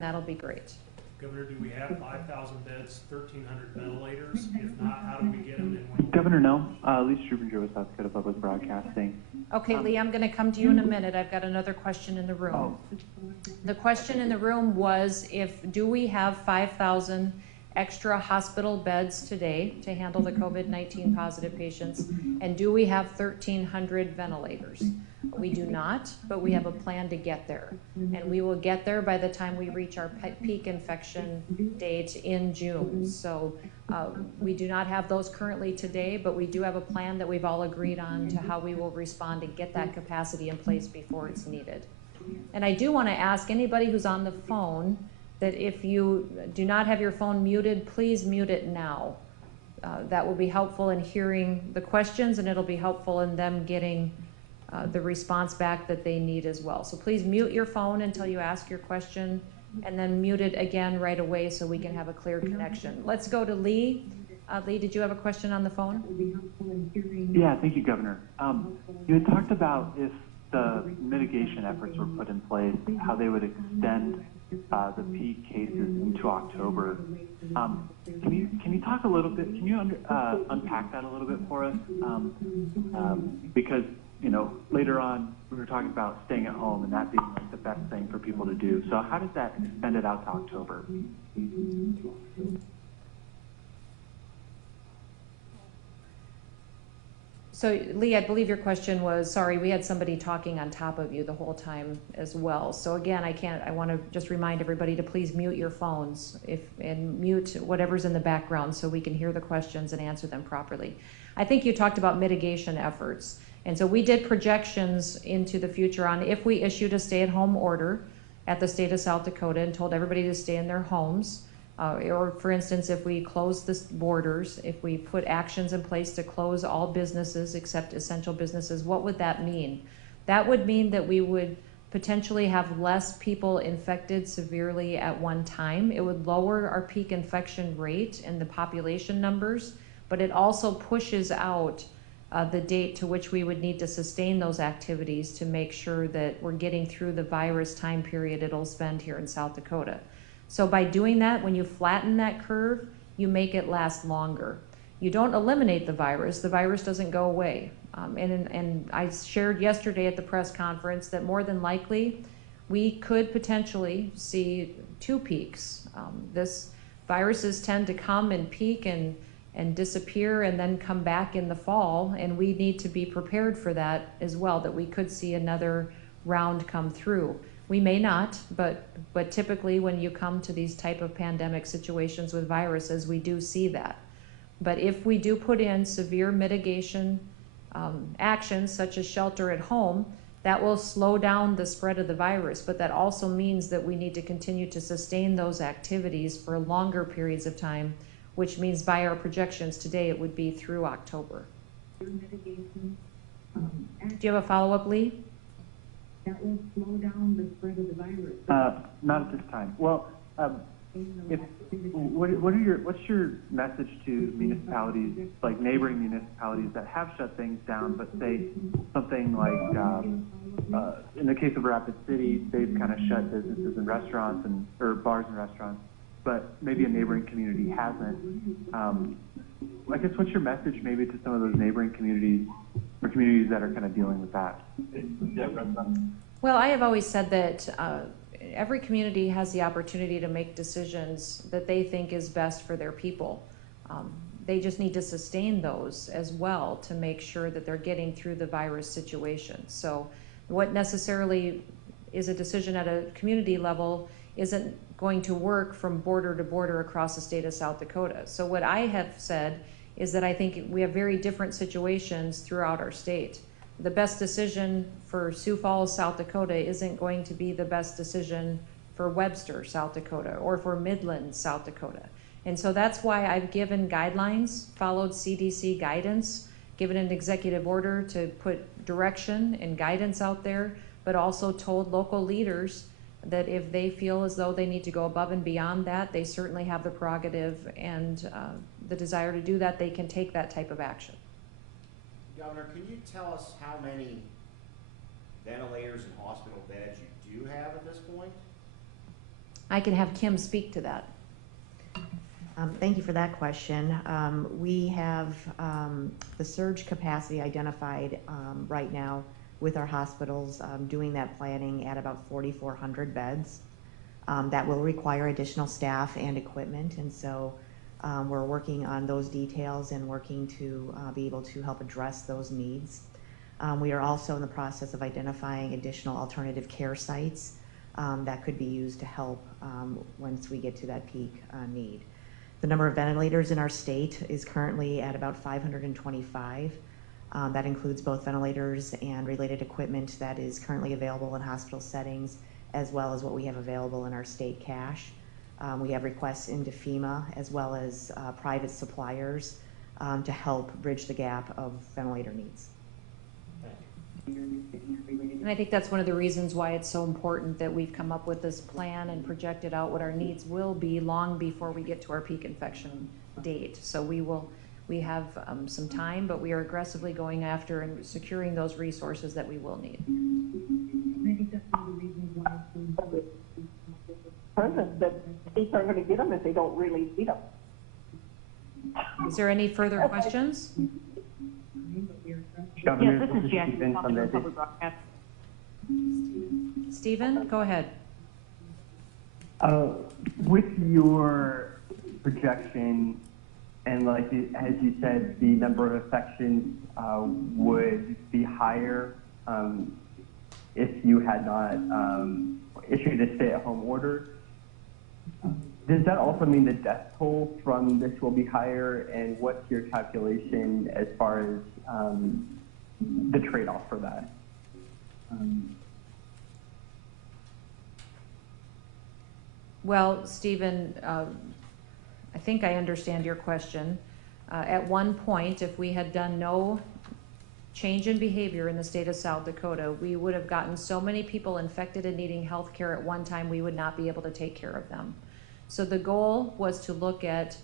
That'll be great. Governor, do we have 5,000 beds, 1,300 ventilators? If not, how do we get them? And Governor Noem, Lee Strubinger with South Dakota Public Broadcasting. Okay, Lee, I'm going to come to you in a minute. I've got another question in the room. The question in the room was, do we have 5,000 extra hospital beds today to handle the COVID-19 positive patients? And do we have 1,300 ventilators? We do not, but we have a plan to get there. And we will get there by the time we reach our peak infection date in June. So we do not have those currently today, but we do have a plan that we've all agreed on to how we will respond and get that capacity in place before it's needed. And I do want to ask anybody who's on the phone that if you do not have your phone muted, please mute it now. That will be helpful in hearing the questions, and it'll be helpful in them getting the response back that they need as well. So please mute your phone until you ask your question, and then mute it again right away so we can have a clear connection. Let's go to Lee. Lee, did you have a question on the phone? Yeah, thank you, Governor. You had talked about if the mitigation efforts were put in place, how they would extend the peak cases into October. Can you talk a little bit, can you unpack that a little bit for us? Because, you know, later on we were talking about staying at home and that being like the best thing for people to do. So how does that extend it out to October? So Lee, I believe your question was, sorry, we had somebody talking on top of you the whole time as well. So again, I want to just remind everybody to please mute your phones and mute whatever's in the background so we can hear the questions and answer them properly. I think you talked about mitigation efforts. And so we did projections into the future on if we issued a stay-at-home order at the state of South Dakota and told everybody to stay in their homes, or for instance, if we close the borders, if we put actions in place to close all businesses except essential businesses, what would that mean? That would mean that we would potentially have less people infected severely at one time. It would lower our peak infection rate and the population numbers, but it also pushes out the date to which we would need to sustain those activities to make sure that we're getting through the virus time period it'll spend here in South Dakota. So by doing that, when you flatten that curve, you make it last longer. You don't eliminate the virus doesn't go away. And I shared yesterday at the press conference that more than likely, we could potentially see two peaks. This viruses tend to come and peak and disappear and then come back in the fall, and we need to be prepared for that as well, that we could see another round come through. We may not, but typically when you come to these type of pandemic situations with viruses, we do see that. But if we do put in severe mitigation actions such as shelter at home, that will slow down the spread of the virus, but that also means that we need to continue to sustain those activities for longer periods of time, which means by our projections today, it would be through October. Do you have a follow-up, Lee? That will slow down the spread of the virus. Not at this time. Well, what's your message to municipalities, like neighboring municipalities that have shut things down, but say something like, in the case of Rapid City, they've kind of shut businesses and restaurants or bars and restaurants, but maybe a neighboring community hasn't. I guess what's your message maybe to some of those neighboring communities or communities that are kind of dealing with that? Well, I have always said that every community has the opportunity to make decisions that they think is best for their people. They just need to sustain those as well to make sure that they're getting through the virus situation. So what necessarily is a decision at a community level isn't going to work from border to border across the state of South Dakota. So what I have said is that I think we have very different situations throughout our state. The best decision for Sioux Falls, South Dakota isn't going to be the best decision for Webster, South Dakota, or for Midland, South Dakota. And so that's why I've given guidelines, followed CDC guidance, given an executive order to put direction and guidance out there, but also told local leaders that if they feel as though they need to go above and beyond that, they certainly have the prerogative and the desire to do that. They can take that type of action. Governor, can you tell us how many ventilators and hospital beds you do have at this point? I can have Kim speak to that. Thank you for that question. We have the surge capacity identified right now with our hospitals, doing that planning at about 4,400 beds. That will require additional staff and equipment, and so we're working on those details and working to be able to help address those needs. We are also in the process of identifying additional alternative care sites that could be used to help once we get to that peak need. The number of ventilators in our state is currently at about 525. That includes both ventilators and related equipment that is currently available in hospital settings, as well as what we have available in our state cache. We have requests into FEMA as well as private suppliers to help bridge the gap of ventilator needs. And I think that's one of the reasons why it's so important that we've come up with this plan and projected out what our needs will be long before we get to our peak infection date. So we have some time, but we are aggressively going after and securing those resources that we will need. I think that's one of the reasons why it's so important. Present that states aren't going to get them if they don't really need them. Is there any further questions? Governor, Yes, this is Jackie Stephen from the Public Broadcast. Stephen, go ahead. With your projection, and like as you said, the number of infections would be higher if you had not issued a stay-at-home order. Does that also mean the death toll from this will be higher? And what's your calculation as far as the trade-off for that? Well, Stephen, I think I understand your question. At one point, if we had done no change in behavior in the state of South Dakota, we would have gotten so many people infected and needing health care at one time, we would not be able to take care of them. So the goal was to look at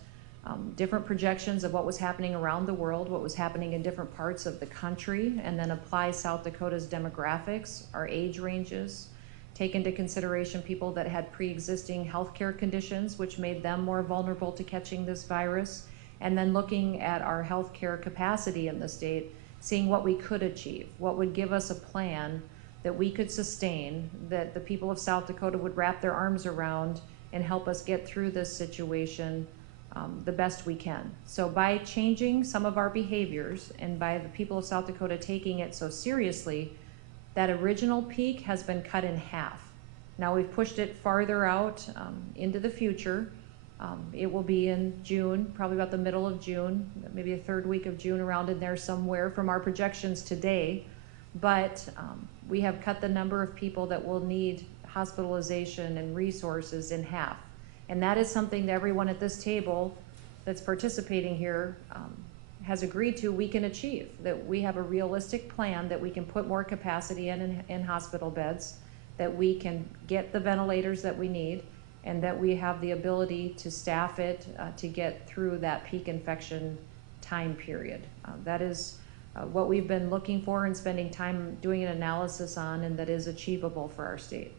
different projections of what was happening around the world, what was happening in different parts of the country, and then apply South Dakota's demographics, our age ranges, take into consideration people that had pre-existing healthcare conditions, which made them more vulnerable to catching this virus, and then looking at our healthcare capacity in the state, seeing what we could achieve, what would give us a plan that we could sustain, that the people of South Dakota would wrap their arms around and help us get through this situation the best we can. So by changing some of our behaviors and by the people of South Dakota taking it so seriously, that original peak has been cut in half. Now we've pushed it farther out into the future. It will be in June, probably about the middle of June, maybe a third week of June, around in there somewhere from our projections today. But we have cut the number of people that will need hospitalization and resources in half. And that is something that everyone at this table that's participating here has agreed to we can achieve, that we have a realistic plan that we can put more capacity in hospital beds, that we can get the ventilators that we need, and that we have the ability to staff it to get through that peak infection time period. That is what we've been looking for and spending time doing an analysis on, and that is achievable for our state.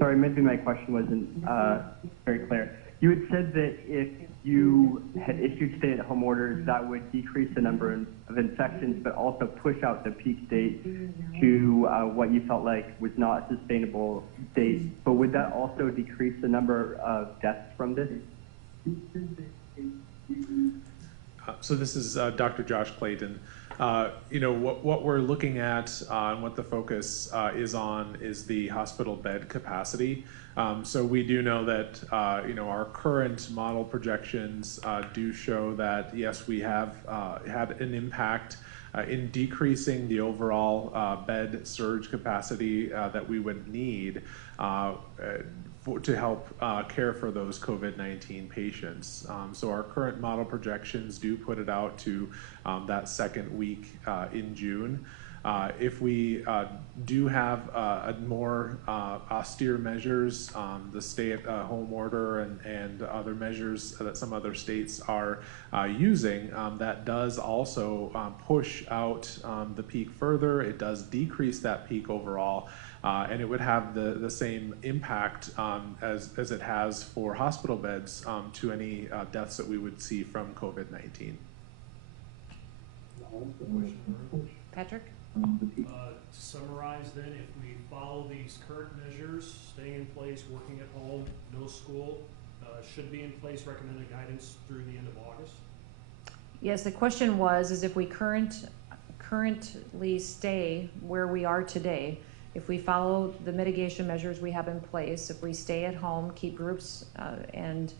Sorry, maybe my question wasn't very clear. You had said that if you had issued stay-at-home orders, that would decrease the number of infections, but also push out the peak date to what you felt like was not a sustainable date. But would that also decrease the number of deaths from this? So this is Dr. Josh Clayton. What we're looking at and what the focus is on is the hospital bed capacity. So we do know that our current model projections do show that yes, we have had an impact in decreasing the overall bed surge capacity that we would need to help care for those COVID-19 patients. So our current model projections do put it out to that second week in June. If we do have more austere measures, the stay-at-home order and other measures that some other states are using, that does also push out the peak further. It does decrease that peak overall. And it would have the same impact as it has for hospital beds to any deaths that we would see from COVID-19. Patrick? To summarize then, if we follow these current measures, staying in place, working at home, no school, should be in place, recommended guidance through the end of August? Yes, the question is if we currently stay where we are today, if we follow the mitigation measures we have in place, if we stay at home, keep groups and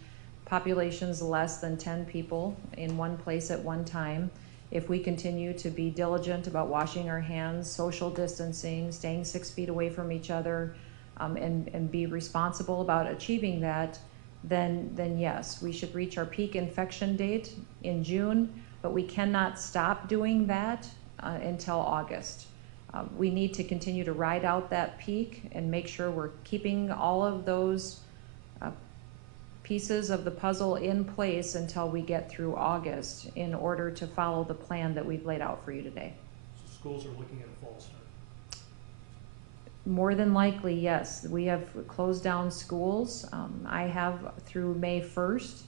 populations less than 10 people in one place at one time, if we continue to be diligent about washing our hands, social distancing, staying 6 feet away from each other, and be responsible about achieving that, then yes, we should reach our peak infection date in June, but we cannot stop doing that until August. We need to continue to ride out that peak and make sure we're keeping all of those pieces of the puzzle in place until we get through August in order to follow the plan that we've laid out for you today. So schools are looking at a fall start. More than likely, yes. We have closed down schools. I have through May 1st.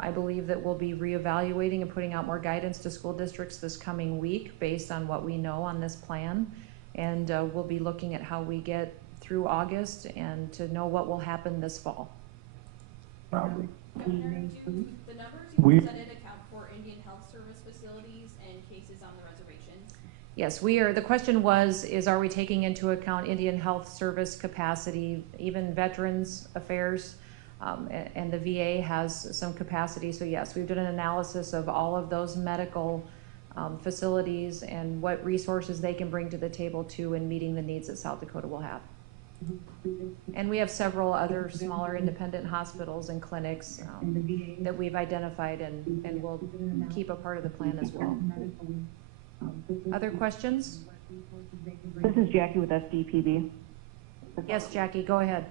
I believe that we'll be reevaluating and putting out more guidance to school districts this coming week based on what we know on this plan. And we'll be looking at how we get through August and to know what will happen this fall. Probably. Governor, do the numbers you presented account for Indian Health Service facilities and cases on the reservations? Yes, we are. The question are we taking into account Indian Health Service capacity, even Veterans Affairs, and the VA has some capacity. So yes, we've done an analysis of all of those medical facilities and what resources they can bring to the table too in meeting the needs that South Dakota will have. And we have several other smaller independent hospitals and clinics that we've identified and will keep a part of the plan as well. Other questions? This is Jackie with SDPB. Yes, Jackie, go ahead.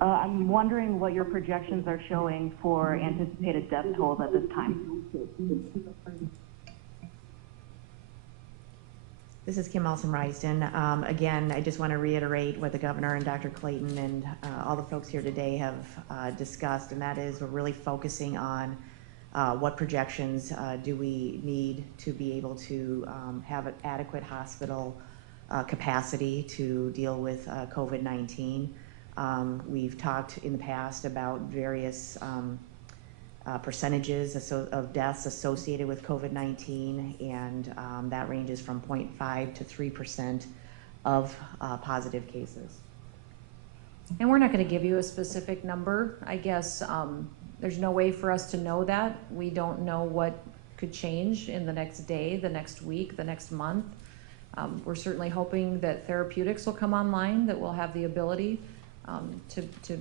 I'm wondering what your projections are showing for anticipated death tolls at this time. This is Kim Alsom-Risden. Again, I just want to reiterate what the governor and Dr. Clayton and all the folks here today have discussed, and that is we're really focusing on what projections do we need to be able to have an adequate hospital capacity to deal with COVID-19. We've talked in the past about various percentages of deaths associated with COVID-19, and that ranges from 0.5 to 3% of positive cases. And we're not going to give you a specific number. I guess there's no way for us to know that. We don't know what could change in the next day, the next week, the next month. We're certainly hoping that therapeutics will come online, that we'll have the ability to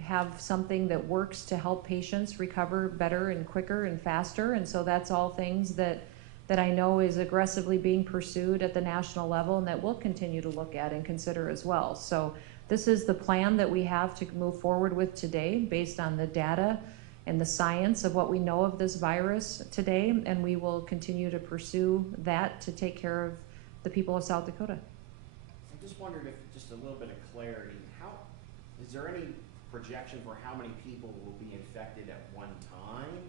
have something that works to help patients recover better and quicker and faster. And so that's all things that I know is aggressively being pursued at the national level and that we'll continue to look at and consider as well. So this is the plan that we have to move forward with today based on the data and the science of what we know of this virus today, and we will continue to pursue that to take care of the people of South Dakota. I just wondered if, just a little bit of clarity, is there any projection for how many people will be infected at one time?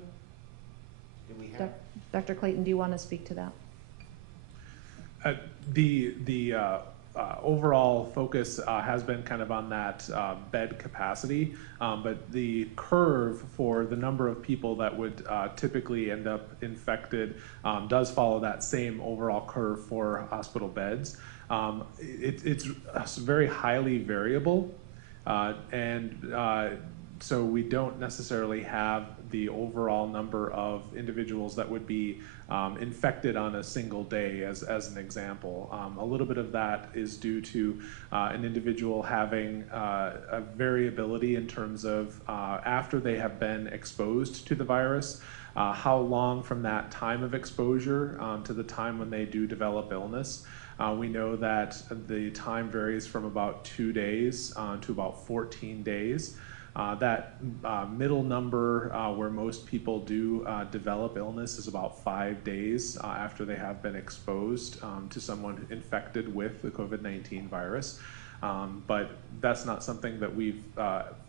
Do we have? Dr. Clayton, do you want to speak to that? The overall focus has been kind of on that bed capacity, but the curve for the number of people that would typically end up infected does follow that same overall curve for hospital beds. It's very highly variable. So we don't necessarily have the overall number of individuals that would be infected on a single day as an example. A little bit of that is due to an individual having a variability in terms of after they have been exposed to the virus, how long from that time of exposure to the time when they do develop illness. We know that the time varies from about 2 days to about 14 days. That middle number where most people do develop illness is about 5 days after they have been exposed to someone infected with the COVID-19 virus. But that's not something that we've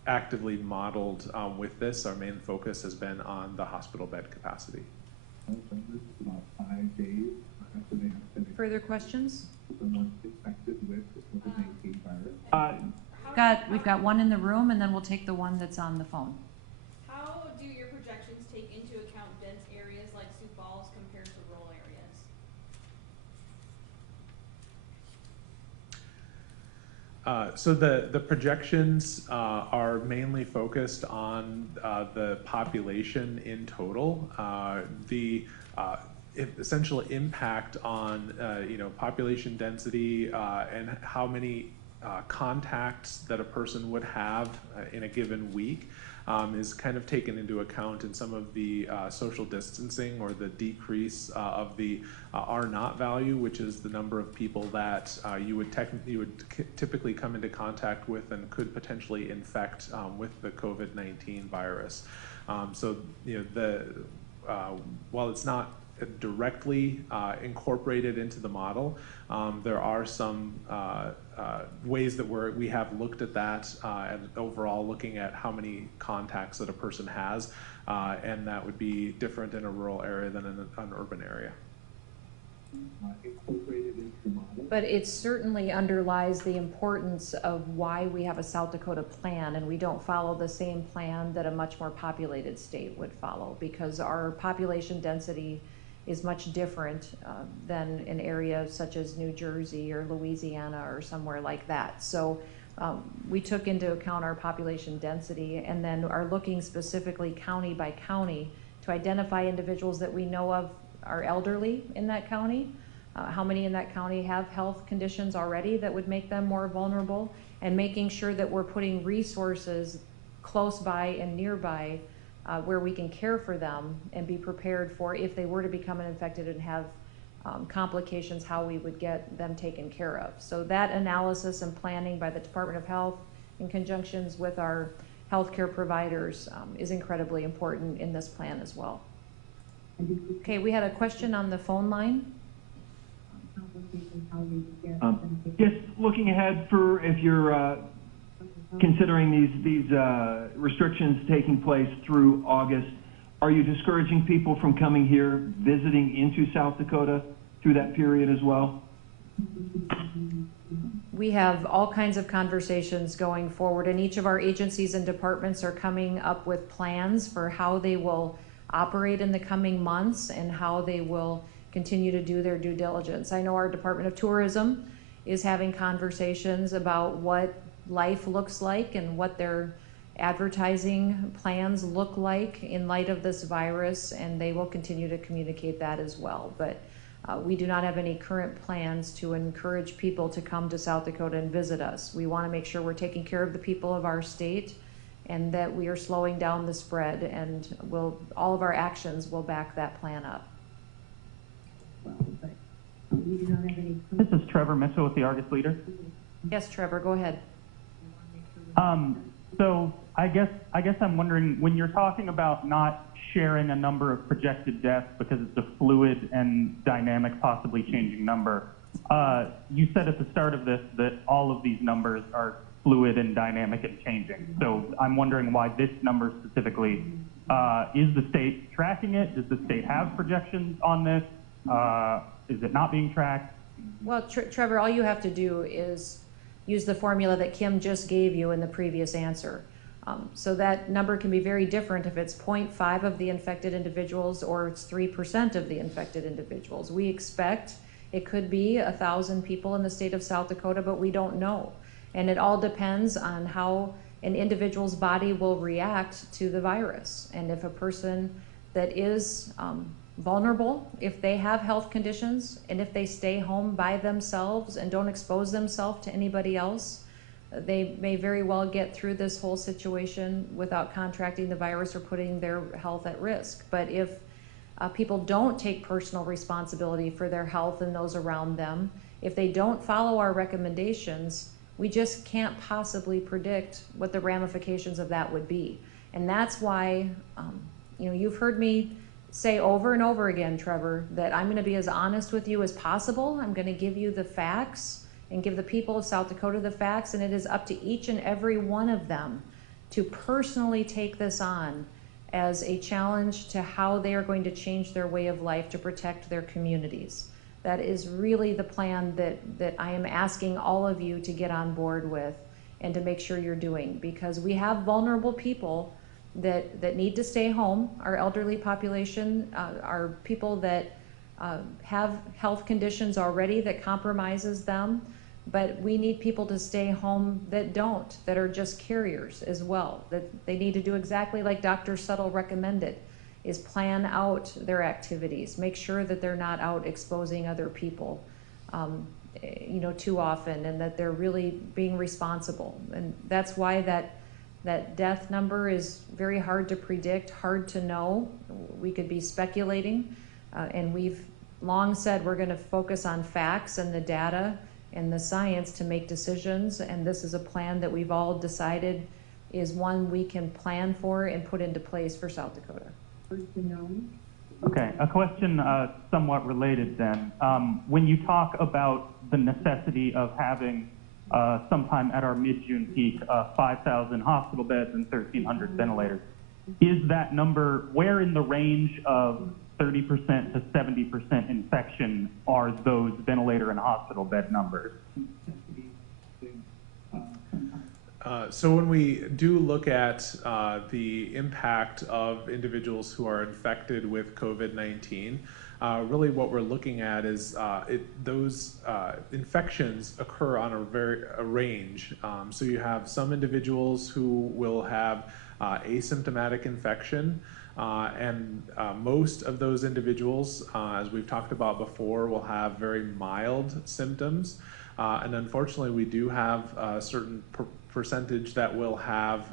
actively modeled with this. Our main focus has been on the hospital bed capacity. About 5 days after they have been Further questions? someone infected with the COVID-19 virus. We've got one in the room, and then we'll take the one that's on the phone. How do your projections take into account dense areas like Sioux Falls compared to rural areas? So the projections are mainly focused on the population in total. The essential impact on population density and how many contacts that a person would have in a given week is kind of taken into account in some of the social distancing or the decrease of the R0 value, which is the number of people that you would typically come into contact with and could potentially infect with the COVID-19 virus. So while it's not directly incorporated into the model, there are some ways that we have looked at that and overall looking at how many contacts that a person has, and that would be different in a rural area than in an urban area. Incorporated into the model. But it certainly underlies the importance of why we have a South Dakota plan, and we don't follow the same plan that a much more populated state would follow, because our population density is much different than an area such as New Jersey or Louisiana or somewhere like that. So we took into account our population density and then are looking specifically county by county to identify individuals that we know of are elderly in that county, how many in that county have health conditions already that would make them more vulnerable, and making sure that we're putting resources close by and nearby where we can care for them and be prepared for if they were to become infected and have complications, how we would get them taken care of. So that analysis and planning by the Department of Health in conjunctions with our healthcare providers is incredibly important in this plan as well. Okay, we had a question on the phone line. Just looking ahead for if you're considering these restrictions taking place through August, are you discouraging people from coming here, visiting into South Dakota through that period as well? We have all kinds of conversations going forward, and each of our agencies and departments are coming up with plans for how they will operate in the coming months and how they will continue to do their due diligence. I know our Department of Tourism is having conversations about what life looks like and what their advertising plans look like in light of this virus, and they will continue to communicate that as well. But we do not have any current plans to encourage people to come to South Dakota and visit us. We want to make sure we're taking care of the people of our state and that we are slowing down the spread, and all of our actions will back that plan up. This is Trevor Mitchell with the Argus Leader. Yes, Trevor, go ahead. So I guess I'm wondering, when you're talking about not sharing a number of projected deaths because it's a fluid and dynamic, possibly changing number, you said at the start of this that all of these numbers are fluid and dynamic and changing. So I'm wondering why this number specifically. Is the state tracking it? Does the state have projections on this? Is it not being tracked? Well, Trevor, all you have to do is use the formula that Kim just gave you in the previous answer. So that number can be very different if it's 0.5 of the infected individuals or it's 3% of the infected individuals. We expect it could be 1,000 people in the state of South Dakota, but we don't know. And it all depends on how an individual's body will react to the virus. And if a person that is vulnerable, if they have health conditions, and if they stay home by themselves and don't expose themselves to anybody else, they may very well get through this whole situation without contracting the virus or putting their health at risk. But if people don't take personal responsibility for their health and those around them, if they don't follow our recommendations, We just can't possibly predict what the ramifications of that would be. And that's why, you've heard me say over and over again, Trevor, that I'm going to be as honest with you as possible. I'm going to give you the facts and give the people of South Dakota the facts, and it is up to each and every one of them to personally take this on as a challenge to how they are going to change their way of life to protect their communities. That is really the plan that I am asking all of you to get on board with and to make sure you're doing, because we have vulnerable people that need to stay home. Our elderly population are people that have health conditions already that compromises them, but we need people to stay home that don't, that are just carriers as well, that they need to do exactly like Dr. Settle recommended, is plan out their activities, make sure that they're not out exposing other people too often, and that they're really being responsible. And that's why that death number is very hard to predict, hard to know. We could be speculating, and we've long said we're going to focus on facts and the data and the science to make decisions, and this is a plan that we've all decided is one we can plan for and put into place for South Dakota. Okay, a question somewhat related then. When you talk about the necessity of having sometime at our mid-June peak 5,000 hospital beds and 1,300 ventilators, is that number, where in the range of 30% to 70% infection are those ventilator and hospital bed numbers? So when we do look at the impact of individuals who are infected with COVID-19, really what we're looking at is those infections occur on a range. So you have some individuals who will have asymptomatic infection, and most of those individuals, as we've talked about before, will have very mild symptoms. And unfortunately, we do have a certain percentage that will have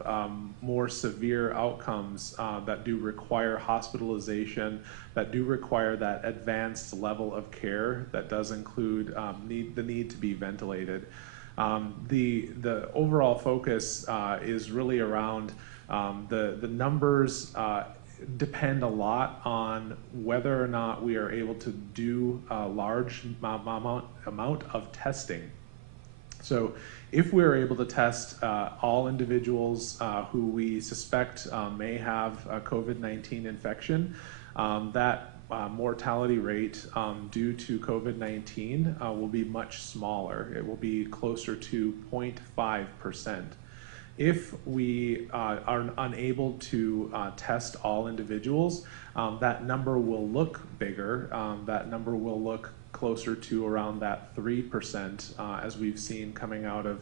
more severe outcomes that do require hospitalization, that do require that advanced level of care that does include the need to be ventilated. The overall focus is really around the numbers depend a lot on whether or not we are able to do a large amount of testing. So if we're able to test all individuals who we suspect may have a COVID-19 infection, that mortality rate due to COVID-19 will be much smaller. It will be closer to 0.5%. If we are unable to test all individuals, that number will look bigger. That number will look closer to around that 3%, as we've seen coming out of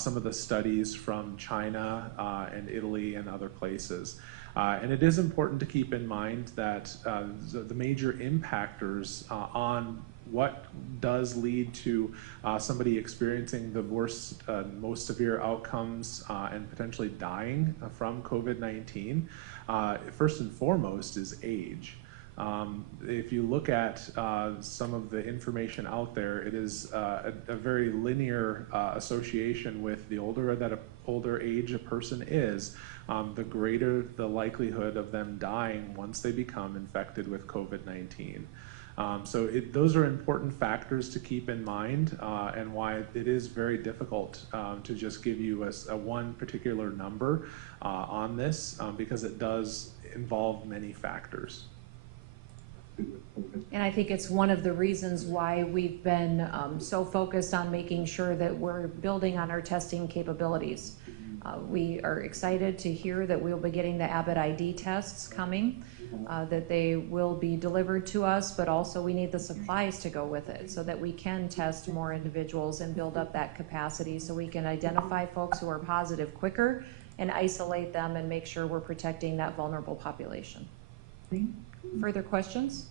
some of the studies from China and Italy and other places. And it is important to keep in mind that the major impactors on what does lead to somebody experiencing the worst, most severe outcomes and potentially dying from COVID-19, first and foremost is age. If you look at some of the information out there, it is a very linear association with the older age a person is, the greater the likelihood of them dying once they become infected with COVID-19. So those are important factors to keep in mind, and why it is very difficult to just give you a one particular number on this, because it does involve many factors. And I think it's one of the reasons why we've been so focused on making sure that we're building on our testing capabilities. We are excited to hear that we'll be getting the Abbott ID tests coming, that they will be delivered to us, but also we need the supplies to go with it so that we can test more individuals and build up that capacity so we can identify folks who are positive quicker and isolate them and make sure we're protecting that vulnerable population. Further questions?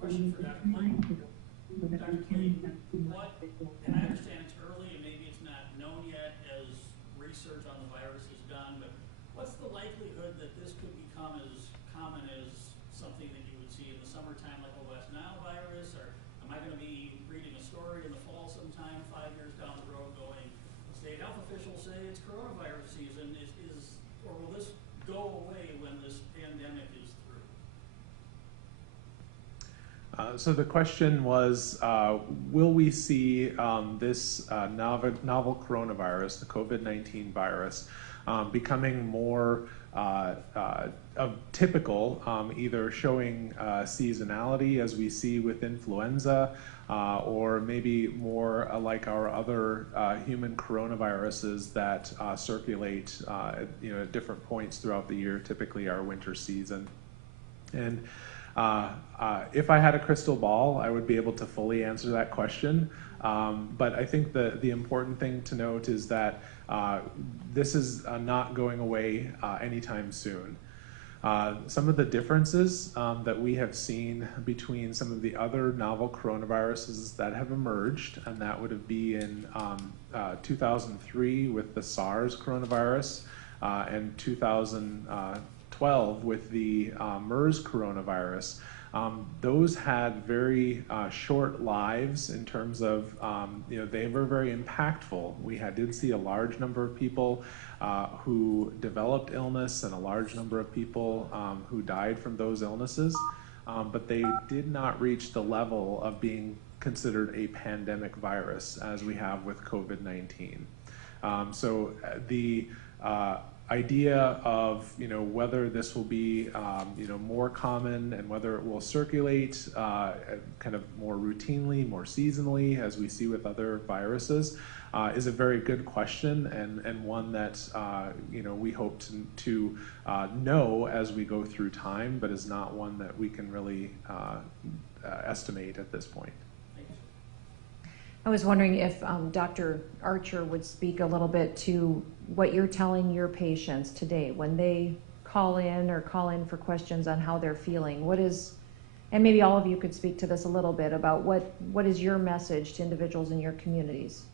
Question for Dr. King. Dr. King, what, and I understand it's early and maybe it's not known yet as research on the virus is done, but what's the likelihood that this could become as common as something that you would see in the summertime like a West Nile virus? Or am I going to be reading a story in the fall sometime 5 years down the So the question was, will we see this novel coronavirus, the COVID-19 virus, becoming more typical, either showing seasonality as we see with influenza, or maybe more like our other human coronaviruses that circulate at different points throughout the year, typically our winter season. And if I had a crystal ball, I would be able to fully answer that question. But I think the important thing to note is that this is not going away anytime soon. Some of the differences that we have seen between some of the other novel coronaviruses that have emerged, and that would be in 2003 with the SARS coronavirus and 2012 with the MERS coronavirus. Those had very short lives in terms of, they were very impactful. We did see a large number of people who developed illness and a large number of people who died from those illnesses, but they did not reach the level of being considered a pandemic virus as we have with COVID-19. So the idea of whether this will be more common and whether it will circulate kind of more routinely, more seasonally, as we see with other viruses, is a very good question, and one that we hope to know as we go through time, but is not one that we can really estimate at this point. I was wondering if Dr. Archer would speak a little bit to what you're telling your patients today when they call in for questions on how they're feeling. And maybe all of you could speak to this a little bit about what is your message to individuals in your communities?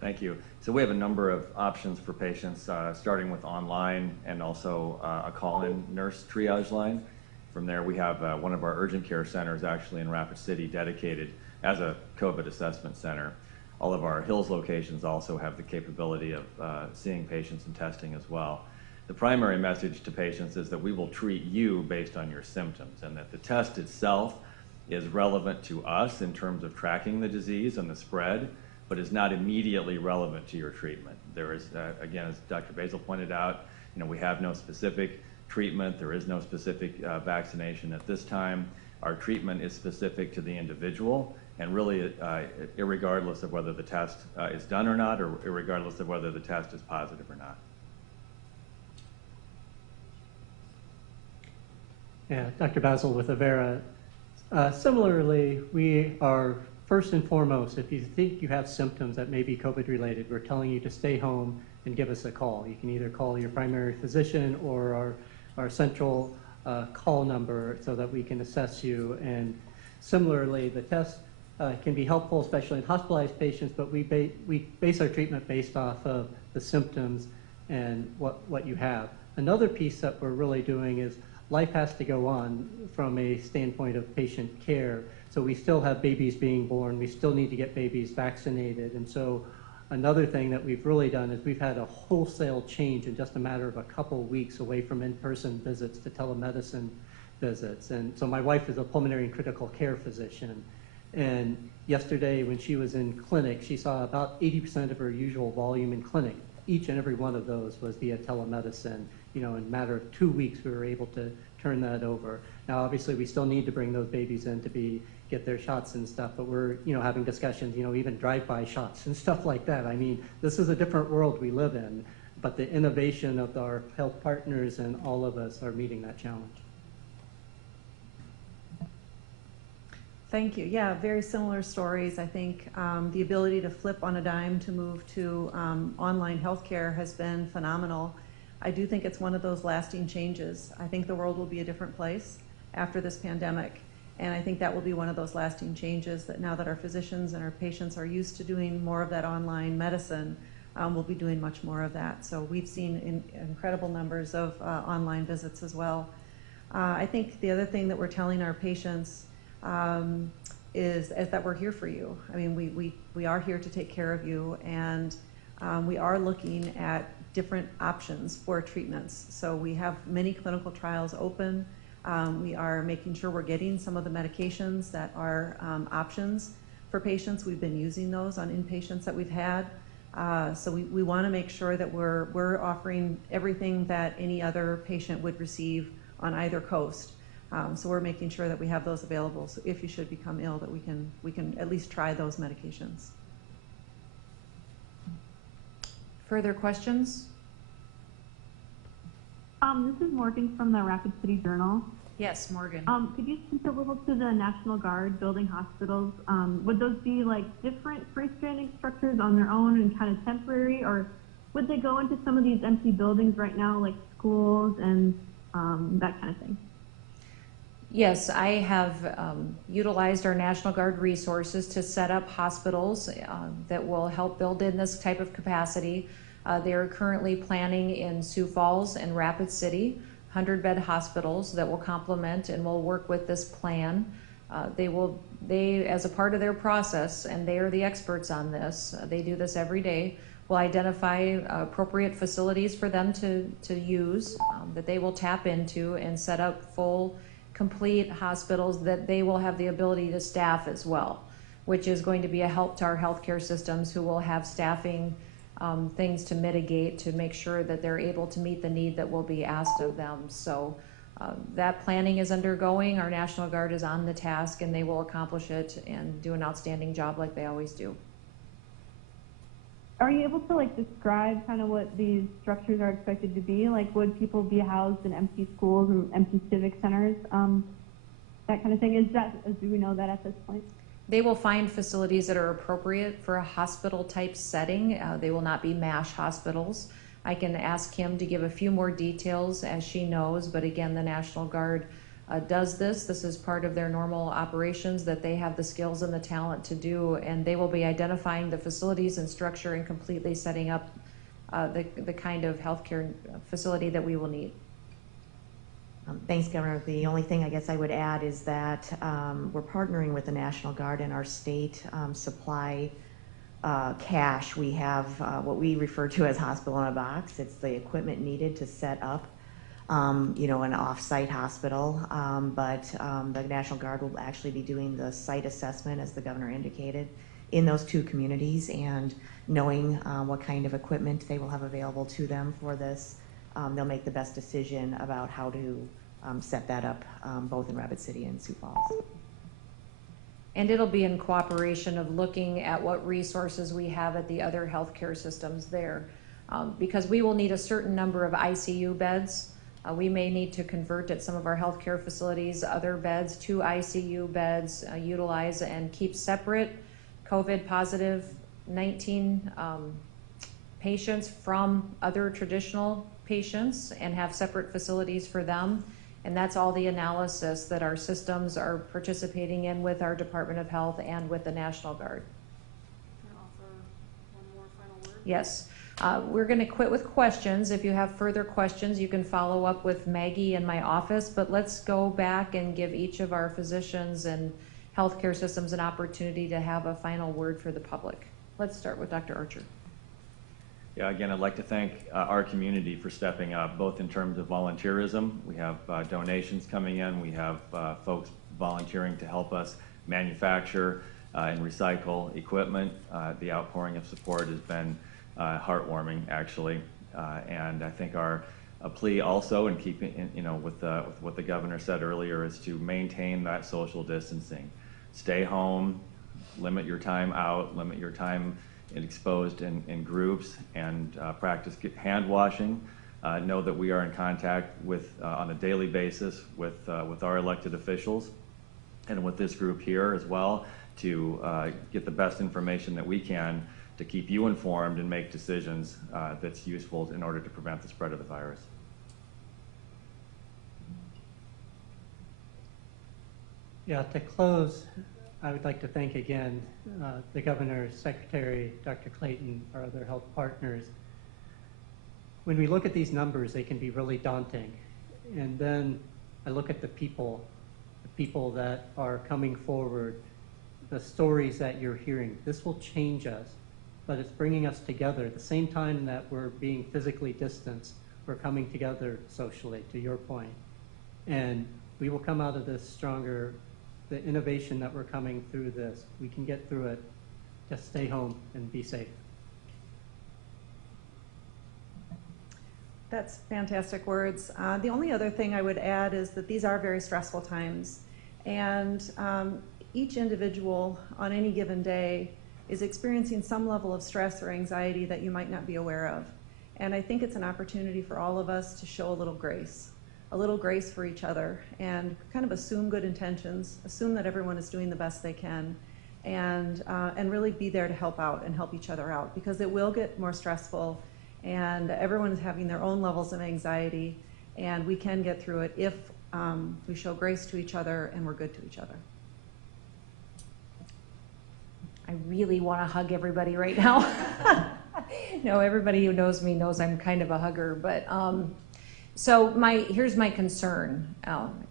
Thank you. So we have a number of options for patients, starting with online and also a call-in nurse triage line. From there, we have one of our urgent care centers actually in Rapid City dedicated as a COVID assessment center. All of our Hills locations also have the capability of seeing patients and testing as well. The primary message to patients is that we will treat you based on your symptoms, and that the test itself is relevant to us in terms of tracking the disease and the spread, but is not immediately relevant to your treatment. There is, again, as Dr. Basil pointed out, we have no specific treatment. There is no specific vaccination at this time. Our treatment is specific to the individual, and really irregardless of whether the test is done or not, or irregardless of whether the test is positive or not. Yeah, Dr. Basil with Avera. Similarly, we are first and foremost, if you think you have symptoms that may be COVID related, we're telling you to stay home and give us a call. You can either call your primary physician or our central call number so that we can assess you. And similarly, the test can be helpful, especially in hospitalized patients, but we base our treatment based off of the symptoms and what you have. Another piece that we're really doing is life has to go on from a standpoint of patient care. So we still have babies being born. We still need to get babies vaccinated. And so another thing that we've really done is we've had a wholesale change in just a matter of a couple of weeks away from in-person visits to telemedicine visits. And so my wife is a pulmonary and critical care physician. And yesterday when she was in clinic, she saw about 80% of her usual volume in clinic. Each and every one of those was via telemedicine. In a matter of 2 weeks, we were able to turn that over. Now, obviously, we still need to bring those babies in to get their shots and stuff, but we're, having discussions, even drive-by shots and stuff like that. I mean, this is a different world we live in, but the innovation of our health partners and all of us are meeting that challenge. Thank you. Yeah, very similar stories. I think the ability to flip on a dime to move to online healthcare has been phenomenal. I do think it's one of those lasting changes. I think the world will be a different place after this pandemic, and I think that will be one of those lasting changes that now that our physicians and our patients are used to doing more of that online medicine, we'll be doing much more of that. So we've seen incredible numbers of online visits as well. I think the other thing that we're telling our patients is that we're here for you. I mean, we are here to take care of you, and we are looking at different options for treatments. So we have many clinical trials open. We are making sure we're getting some of the medications that are options for patients. We've been using those on inpatients that we've had. So we want to make sure that we're offering everything that any other patient would receive on either coast. So we're making sure that we have those available. So if you should become ill, that we can at least try those medications. Further questions? This is Morgan from the Rapid City Journal. Yes, Morgan. Could you speak a little to the National Guard building hospitals? Would those be like different freestanding structures on their own and kind of temporary, or would they go into some of these empty buildings right now, like schools and that kind of thing? Yes, I have utilized our National Guard resources to set up hospitals that will help build in this type of capacity. They are currently planning in Sioux Falls and Rapid City, 100-bed hospitals that will complement and will work with this plan. They, as a part of their process, and they are the experts on this, they do this every day, will identify appropriate facilities for them to use, that they will tap into and set up full, complete hospitals that they will have the ability to staff as well, which is going to be a help to our healthcare systems who will have staffing things to mitigate to make sure that they're able to meet the need that will be asked of them. So that planning is undergoing. Our National Guard is on the task and they will accomplish it and do an outstanding job like they always do. Are you able to like describe kind of what these structures are expected to be? Like, would people be housed in empty schools and empty civic centers? That kind of thing. Do we know that at this point? They will find facilities that are appropriate for a hospital type setting. They will not be MASH hospitals. I can ask Kim to give a few more details as she knows, but again, the National Guard does this. This is part of their normal operations that they have the skills and the talent to do, and they will be identifying the facilities and structure and completely setting up the kind of healthcare facility that we will need. Thanks, Governor. The only thing I guess I would add is that we're partnering with the National Guard and our state supply cache. We have what we refer to as hospital in a box. It's the equipment needed to set up an off-site hospital, but the National Guard will actually be doing the site assessment, as the governor indicated, in those two communities, and knowing what kind of equipment they will have available to them for this, they'll make the best decision about how to set that up, both in Rapid City and Sioux Falls. And it'll be in cooperation of looking at what resources we have at the other healthcare systems there, because we will need a certain number of ICU beds. We may need to convert at some of our healthcare facilities other beds to ICU beds, utilize and keep separate COVID positive 19 patients from other traditional patients and have separate facilities for them. And that's all the analysis that our systems are participating in with our Department of Health and with the National Guard. Can I offer one more final word? Yes. We're going to quit with questions. If you have further questions, you can follow up with Maggie in my office, but let's go back and give each of our physicians and healthcare systems an opportunity to have a final word for the public. Let's start with Dr. Archer. Yeah, again, I'd like to thank our community for stepping up, both in terms of volunteerism. We have donations coming in. We have folks volunteering to help us manufacture and recycle equipment. The outpouring of support has been heartwarming, actually, and I think our plea also, in keeping, with what the governor said earlier, is to maintain that social distancing. Stay home, limit your time out, limit your time exposed in groups, and practice hand washing. Know that we are in contact with on a daily basis with our elected officials and with this group here as well to get the best information that we can to keep you informed and make decisions that's useful in order to prevent the spread of the virus. Yeah, to close, I would like to thank again the Governor's Secretary, Dr. Clayton, our other health partners. When we look at these numbers, they can be really daunting. And then I look at the people that are coming forward, the stories that you're hearing. This will change us, but it's bringing us together. At the same time that we're being physically distanced, we're coming together socially, to your point. And we will come out of this stronger. The innovation that we're coming through this, we can get through it. Just stay home and be safe. That's fantastic words. The only other thing I would add is that these are very stressful times, and each individual on any given day is experiencing some level of stress or anxiety that you might not be aware of. And I think it's an opportunity for all of us to show a little grace for each other, and kind of assume good intentions, assume that everyone is doing the best they can, and really be there to help out and help each other out, because it will get more stressful, and everyone is having their own levels of anxiety, and we can get through it if we show grace to each other and we're good to each other. I really want to hug everybody right now. No, everybody who knows me knows I'm kind of a hugger, but so here's my concern,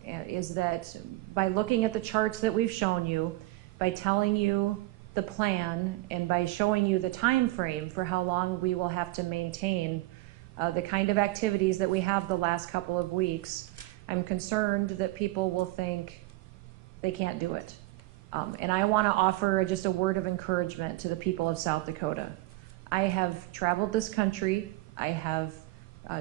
is that by looking at the charts that we've shown you, by telling you the plan, and by showing you the time frame for how long we will have to maintain the kind of activities that we have the last couple of weeks, I'm concerned that people will think they can't do it. And I want to offer just a word of encouragement to the people of South Dakota. I have traveled this country. I have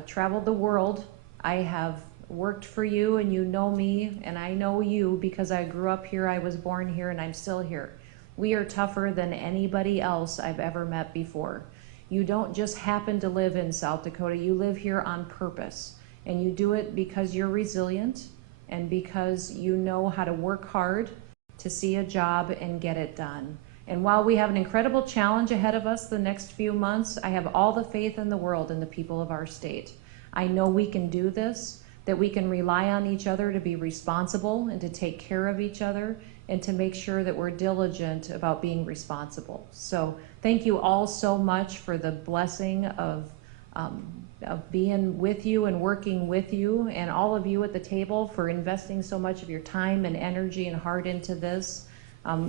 traveled the world. I have worked for you, and you know me, and I know you because I grew up here, I was born here, and I'm still here. We are tougher than anybody else I've ever met before. You don't just happen to live in South Dakota. You live here on purpose, and you do it because you're resilient and because you know how to work hard to see a job and get it done. And while we have an incredible challenge ahead of us the next few months, I have all the faith in the world in the people of our state. I know we can do this, that we can rely on each other to be responsible and to take care of each other and to make sure that we're diligent about being responsible. So thank you all so much for the blessing of being with you and working with you, and all of you at the table for investing so much of your time and energy and heart into this.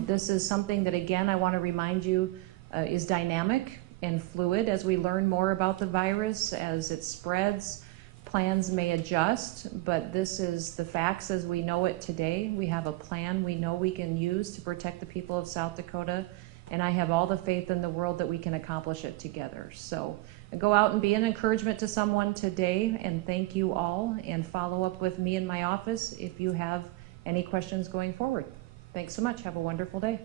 This is something that, again, I want to remind you is dynamic and fluid as we learn more about the virus, as it spreads. Plans may adjust, but this is the facts as we know it today. We have a plan we know we can use to protect the people of South Dakota, and I have all the faith in the world that we can accomplish it together. So go out and be an encouragement to someone today, and thank you all, and follow up with me in my office if you have any questions going forward. Thanks so much. Have a wonderful day.